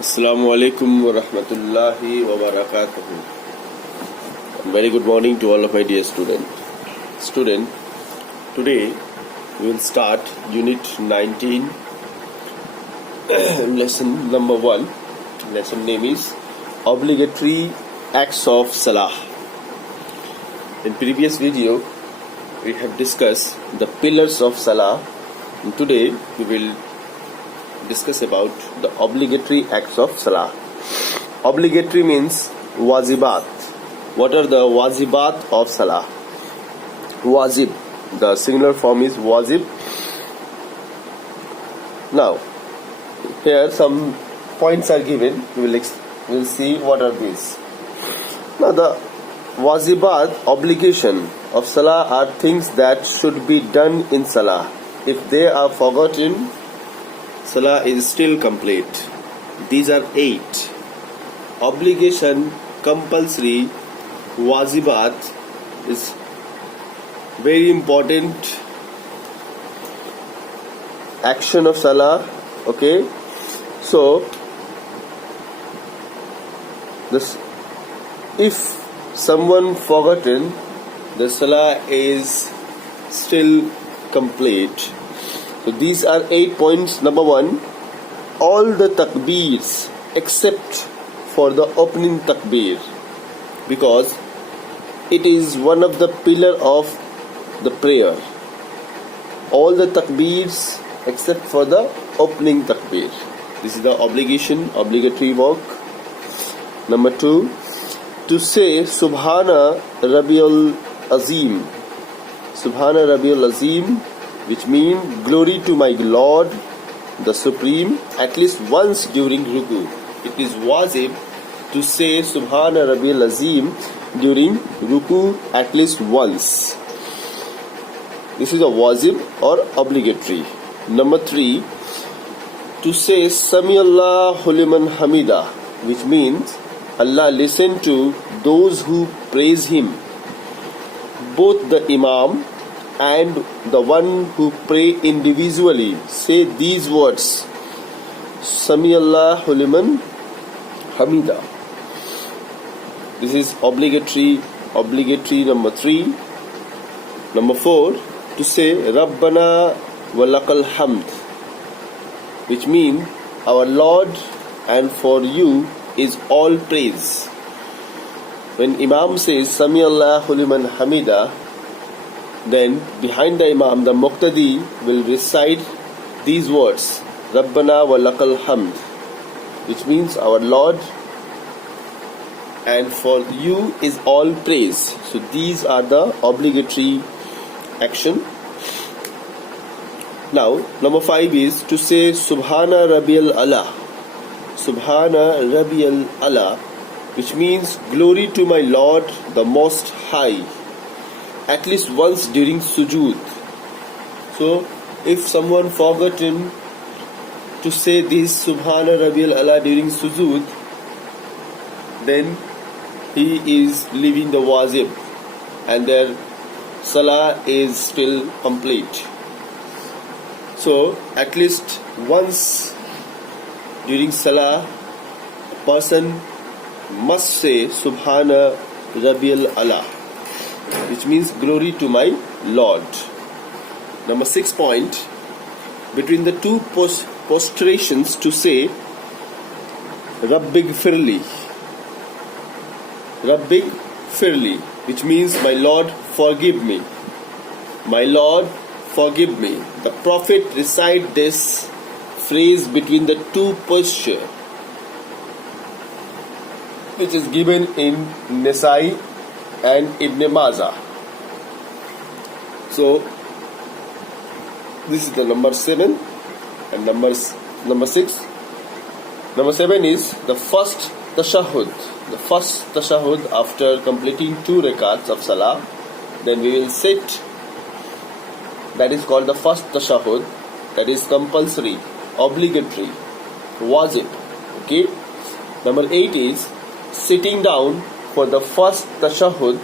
Assalamu alaikum wa rahmatullahi wa barakatuhu. Very good morning to all of my dear students. Today we will start Unit 19, lesson number 1. Lesson name is Obligatory Acts of Salah. In previous video we have discussed the pillars of Salah, and today we will discuss about the obligatory acts of Salah. Obligatory means wajibat. What are the wajibat of Salah? Wajib, the singular form is wajib. Now here some points are given. We will see what are these. Now the wajibat, obligation of Salah, are things that should be done in Salah. If they are forgotten, Salah is still complete. These are 8. Obligation, compulsory, wajibat is very important action of Salah. Okay, so this, if someone forgotten, the Salah is still complete. So these are 8 points. Number 1, all the takbeers except for the opening takbir, because it is one of the pillar of the prayer. All the takbeers except for the opening takbir. This is the obligatory work. Number 2, to say Subhana Rabbiyal Azim. Subhana Rabbiyal Azim, which means glory to my Lord the Supreme, at least once during ruku. It is wajib to say Subhana Rabbiyal Azim during ruku at least once. This is a wajib or obligatory. Number 3, to say Sami Allahu liman hamida, which means Allah listen to those who praise Him. Both the Imam and the one who pray individually say these words, Sami Allahu liman hamida. This is obligatory number 3. Number 4, to say Rabbana wa lakal hamd, which means our Lord and for you is all praise. When Imam says Sami Allahu liman hamida, then behind the Imam, the Muqtadi will recite these words, Rabbana wa lakal hamd, which means our Lord and for you is all praise. So these are the obligatory action. Now number 5 is to say Subhana Rabbiyal Ala. Subhana Rabbiyal Ala, which means glory to my Lord the Most High, at least once during sujood. So if someone forgotten to say this Subhana Rabbiyal Ala during sujood, then he is leaving the wajib and their Salah is still complete. So at least once during Salah, a person must say Subhana Rabbiyal Ala, which means glory to my Lord. Number 6 point, between the two prostrations to say Rabbi Gfirli. Rabbi Gfirli, which means my Lord forgive me. My Lord forgive me. The Prophet recite this phrase between the two posture, which is given in Nasai and Ibn Majah. So this is the number 7 and number 6. Number 7 is the first tashahhud. The first tashahhud after completing 2 rakats of Salah. Then we will sit. That is called the first tashahhud. That is compulsory, obligatory, wajib. Okay. Number 8 is sitting down for the first tashahhud.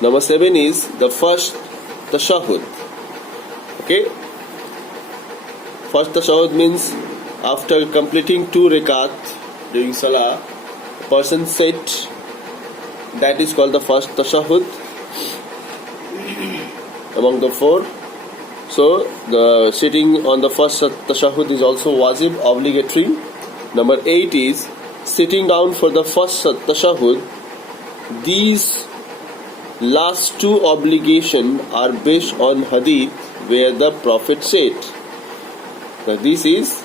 Number 7 is the first tashahhud. Okay. First tashahhud means after completing 2 rakat during salah, a person sit. That is called the first tashahhud among the 4. So the sitting on the first tashahhud is also wajib, obligatory. Number 8 is sitting down for the first tashahhud. These last 2 obligations are based on hadith where the Prophet said. Now this is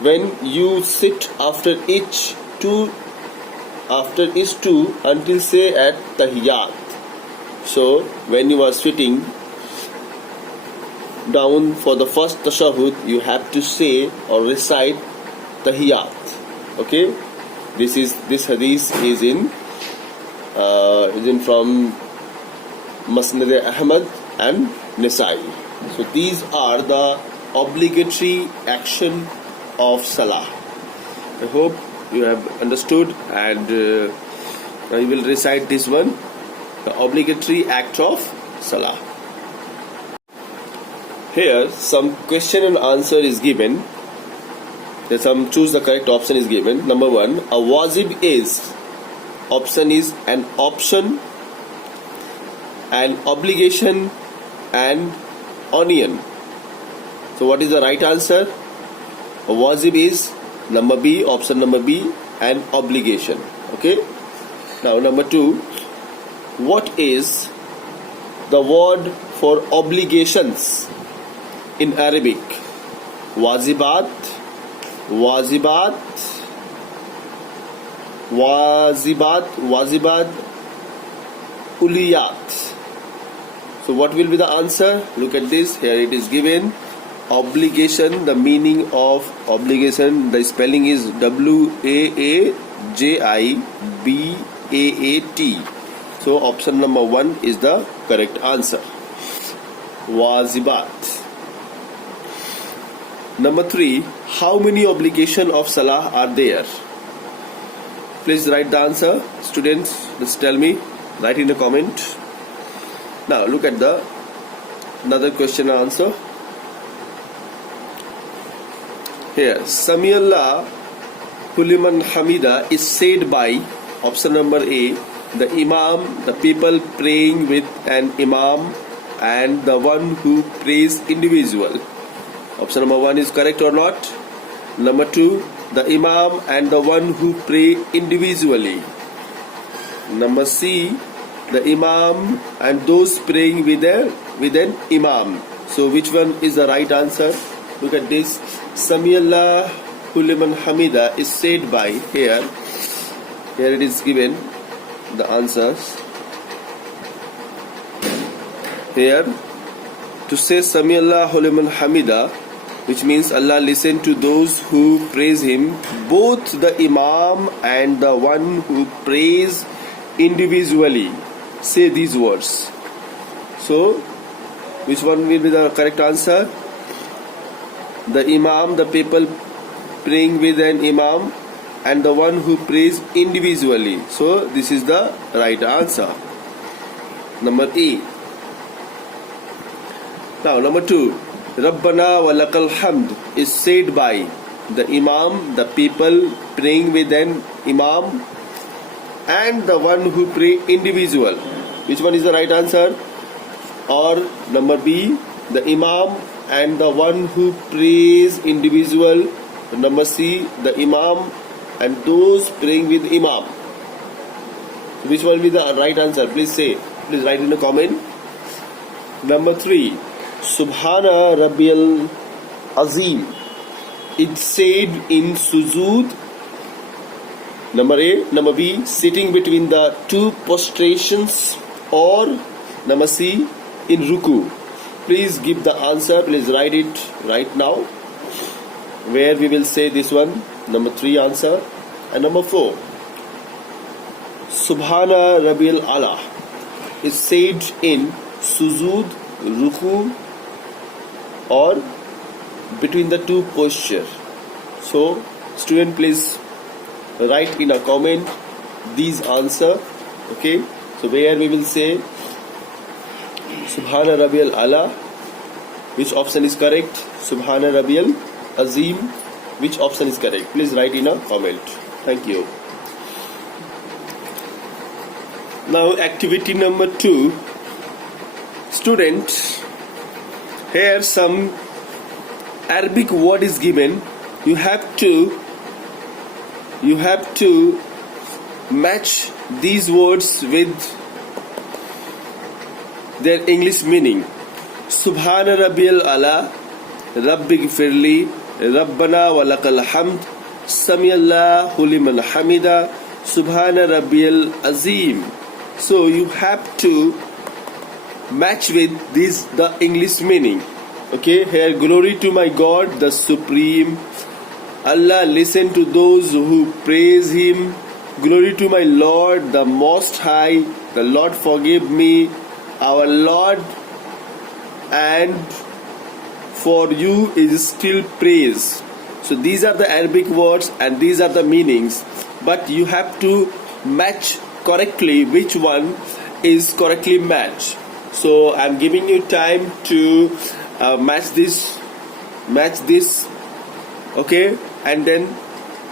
when you sit after each two until say at tahiyyat. So when you are sitting down for the first tashahhud, you have to say or recite tahiyyat. Okay, this hadith is in from Musnad Ahmad and Nisai. So these are the obligatory action of salah. I hope you have understood, and now you will recite this one, the obligatory act of salah. Here some question and answer is given. There's some choose the correct option is given. Number 1, a wajib is, option is an option, an obligation, and onion. So what is the right answer? A wajib is number B, option number B, an obligation. Okay. Now number 2, what is the word for obligations in Arabic? Wajibat, wazibat, uliyat. So what will be the answer? Look at this. Here it is given. Obligation, the meaning of obligation, the spelling is wajibat. So option number 1 is the correct answer. Wazibat. Number 3, how many obligations of salah are there? Please write the answer. Students, just tell me. Write in the comment. Now look at the another question and answer. Here, Samiallah Huliman Hamida is said by, option number A, the Imam, the people praying with an Imam, and the one who prays individual. Option number 1 is correct or not? Number 2, the Imam and the one who pray individually. Number C, the Imam and those praying with an Imam. So which one is the right answer? Look at this. Samiallah Huliman Hamida is said by, here it is given the answers. Here, to say Samiallah Huliman Hamida, which means Allah listen to those who praise Him, both the Imam and the one who prays individually say these words. So, which one will be the correct answer? The Imam, the people praying with an Imam, and the one who prays individually. So, this is the right answer. Number A. Now, number 2. Rabbana wa lakal hamd is said by the Imam, the people praying with an Imam, and the one who pray individual. Which one is the right answer? Or number B, the Imam and the one who prays individual. Number C, the Imam and those praying with Imam. Which one will be the right answer? Please say. Please write in the comment. Number 3, Subhana Rabbiyal Azim. It's said in sujood. Number A. Number B, sitting between the 2 prostrations, or number C, in ruku. Please give the answer. Please write it right now, where we will say this one. Number 3 answer. And number 4, Subhana Rabbiyal Ala is said in sujood, ruku, or between the 2 posture. So student, please write in a comment these answer. Okay, so where we will say Subhana Rabbiyal Ala, Which option is correct? Subhana Rabbiyal Azim. Which option is correct? Please write in a comment. Thank you. Now activity number 2. Students, here some Arabic word is given. You have to match these words with their English meaning. Subhana Rabbiyal Ala, Rabbi Gfirli, Rabbana Walakal Hamd, Samiyallahu Liman Hamida, Subhana Rabbiyal Azim. So you have to match with this the English meaning. Okay, here glory to my God the Supreme. Allah listen to those who praise Him. Glory to my Lord the Most High. The Lord forgive me, our Lord, and for you is still praise. So these are the Arabic words and these are the meanings, but you have to match correctly which one is correctly matched. So I'm giving you time to match this, okay, and then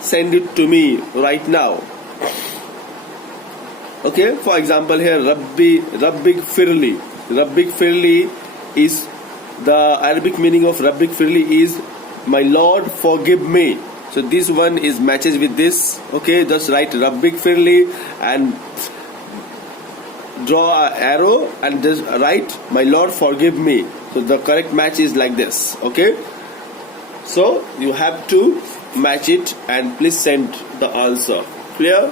send it to me right now. Okay, for example here Rabbi Gfirli. Rabbi Gfirli is the Arabic meaning of Rabbi Gfirli is my Lord forgive me. So this one is matches with this. Okay, just write Rabbi Gfirli and draw an arrow and just write my Lord forgive me. So the correct match is like this. Okay, so you have to match it and please send the answer. Clear?